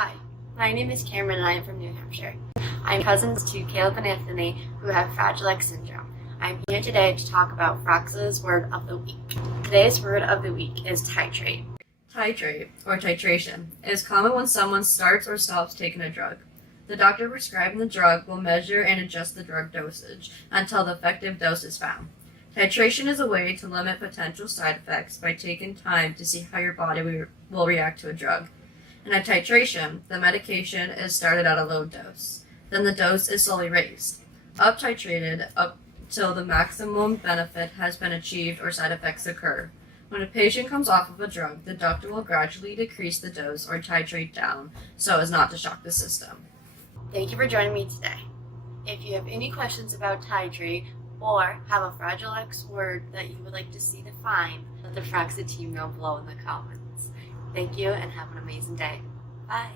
Hi, my name is Cameron and I am from New Hampshire. I'm cousins to Caleb and Anthony who have Fragile X syndrome. I'm here today to talk about FRAXA's word of the week. Today's word of the week is titrate. Titrate, or titration, is common when someone starts or stops taking a drug. The doctor prescribing the drug will measure and adjust the drug dosage until the effective dose is found. Titration is a way to limit potential side effects by taking time to see how your body will react to a drug. In a titration, the medication is started at a low dose. Then the dose is slowly raised, up titrated up till the maximum benefit has been achieved or side effects occur. When a patient comes off of a drug, the doctor will gradually decrease the dose or titrate down so as not to shock the system. Thank you for joining me today. If you have any questions about titrate or have a Fragile X word that you would like to see defined, let the FRAXA team know below in the comments. Thank you and have an amazing day. Bye.